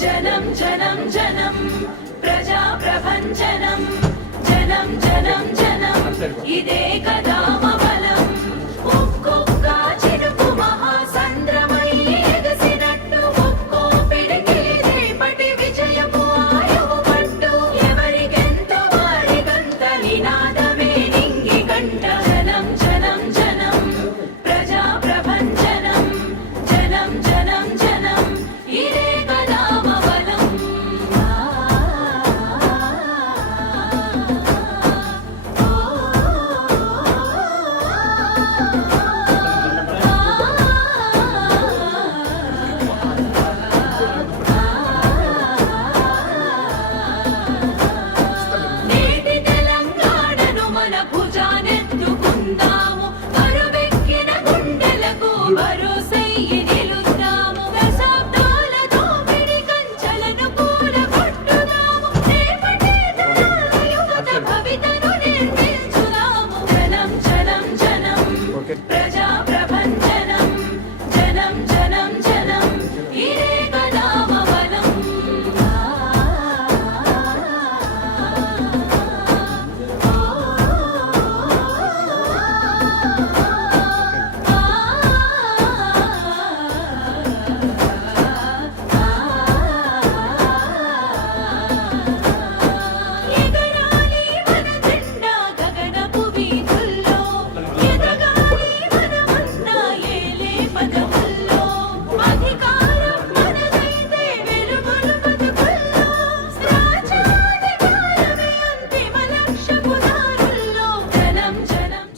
జనం జనం జనం ప్రజా ప్రభంజనం జనం జనం జనం ఇదే కదా బలం ఒక్కొక్క చిరుకు మహాసంద్రమై ఎగసినట్టు ఒక్కో పిడికిలి రేపటి విజయపు ఆయువు పట్టు ఎవరికెంత వారికంత నినాదమే నింగి కంట జనం జనం జనం ప్రజా ప్రభంజనం జనం జనం జనం ఇదే కదా బలం నేటి తెలంగాణను మన భుజానెత్తుకుందాము బరువెక్కిన గుండెలకు బరువు